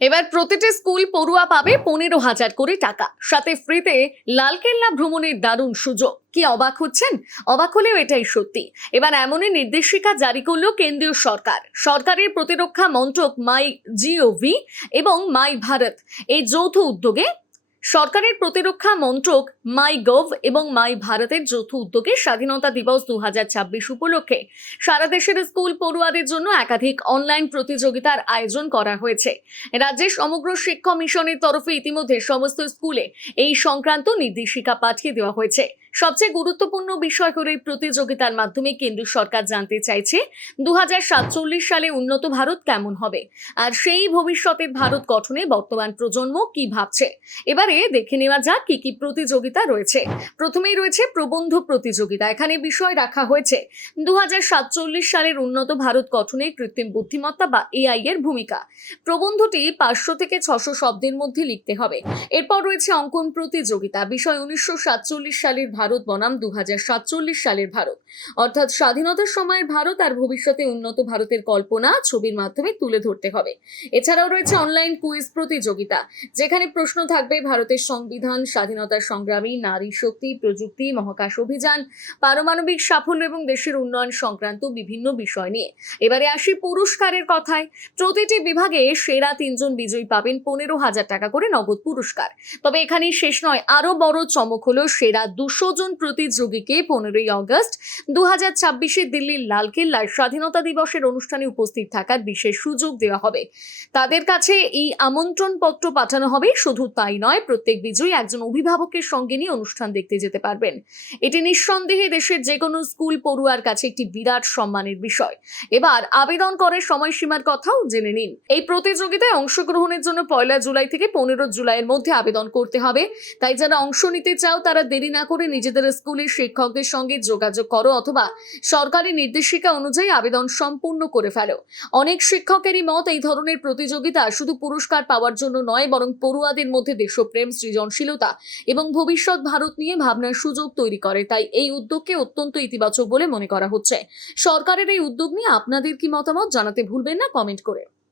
এবার প্রতিটি স্কুল পড়ুয়া পাবে 15,000 করে টাকা, সাথে ফ্রিতে লালকেল্লা ভ্রমণের দারুণ সুযোগ। কি অবাক হচ্ছেন? অবাক হলেও এটাই সত্যি। এবার এমনই নির্দেশিকা জারি করলো কেন্দ্রীয় সরকার। সরকারের প্রতিরক্ষা মন্ত্রক মাই জিওভি এবং মাই ভারত এই যৌথ উদ্যোগে সরকারের প্রতিরক্ষা মন্ত্রক মাই গভ এবং মাই ভারতের যৌথ উদ্যোগে স্বাধীনতা দিবস 2026 উপলক্ষে সারা দেশের স্কুল পড়ুয়াদের জন্য একাধিক অনলাইন প্রতিযোগিতার আয়োজন করা হয়েছে। রাজ্যের সমগ্র শিক্ষা মিশনের তরফে ইতিমধ্যে সমস্ত স্কুলে এই সংক্রান্ত নির্দেশিকা পাঠিয়ে দেওয়া হয়েছে। সবচেয়ে গুরুত্বপূর্ণ বিষয় হলো এই প্রতিযোগিতার মাধ্যমে কেন্দ্র সরকার জানতে চাইছে 2047 সালে উন্নত ভারত কেমন হবে, আর সেই ভবিষ্যতের ভারত গঠনে বর্তমান প্রজন্ম কি ভাবছে। এবারে দেখে নেওয়া যাক কি কি প্রতিযোগিতা রয়েছে। প্রথমেই রয়েছে প্রবন্ধ প্রতিযোগিতা। এখানে বিষয় রাখা হয়েছে 2047 সালের উন্নত ভারত গঠনে কৃত্রিম বুদ্ধিমত্তা বা এআই এর ভূমিকা। প্রবন্ধটি 500 থেকে 600 শব্দের মধ্যে লিখতে হবে। এরপর রয়েছে অঙ্কন প্রতিযোগিতা। বিষয় 1947 সালের ভারত বনাম 2047 সালের ভারত, অর্থাৎ স্বাধীনতার সময়ের ভারত আর ভবিষ্যতে উন্নত ভারতের কল্পনা ছবির মাধ্যমে তুলে ধরতে হবে। এছাড়াও রয়েছে অনলাইন কুইজ প্রতিযোগিতা, যেখানে প্রশ্ন থাকবে ভারতের সংবিধান, স্বাধীনতার সংগ্রামী, নারী শক্তি, প্রযুক্তি, মহাকাশ অভিযান, পারমাণবিক সাফল্য এবং দেশের উন্নয়ন সংক্রান্ত বিভিন্ন বিষয় নিয়ে। এবারে আসি পুরস্কারের কথায়। প্রতিটি বিভাগে সেরা 3 জন বিজয়ী পাবেন 15,000 টাকা করে নগদ পুরস্কার। তবে এখানেই শেষ নয়, আরো বড় চমক হলো সেরা 200 জন প্রতিযোগীকে 15ই অগস্ট 2026 দিল্লির লালকেল্লার স্বাধীনতা দিবসের অনুষ্ঠানে উপস্থিত থাকার বিশেষ সুযোগ দেওয়া হবে। তাদের কাছে এই আমন্ত্রণ পত্র পাঠানো হবে। শুধু তাই নয়, প্রত্যেক বিজয়ী একজন অভিভাবকের সঙ্গে নিয়ে অনুষ্ঠান দেখতে যেতে পারবেন। এটি নিঃসন্দেহে দেশের যে কোনো স্কুল পড়ুয়ার কাছে একটি বিরাট সম্মানের বিষয়। এবার আবেদন করার সময়সীমার কথাও জেনে নিন। এই প্রতিযোগিতায় অংশগ্রহণের জন্য 1 জুলাই থেকে 15 জুলাইয়ের মধ্যে আবেদন করতে হবে। তাই যারা অংশ নিতে চাও তারা দেরি না করে নিজেদের স্কুলের শিক্ষকদের সঙ্গে যোগাযোগ করো অথবা সরকারি নির্দেশিকা অনুযায়ী আবেদন সম্পূর্ণ করে ফেলো। অনেক শিক্ষকেরই মত, এই ধরনের প্রতিযোগিতা শুধু পুরস্কার পাওয়ার জন্য নয়, বরং পড়ুয়াদের মধ্যে দেশপ্রেম, সৃজনশীলতা এবং ভবিষ্যৎ ভারত নিয়ে ভাবনার সুযোগ তৈরি করে। তাই এই উদ্যোগকে অত্যন্ত ইতিবাচক বলে মনে করা হচ্ছে। সরকারের এই উদ্যোগ নিয়ে আপনাদের কি মতামত জানাতে ভুলবেন না কমেন্ট করে।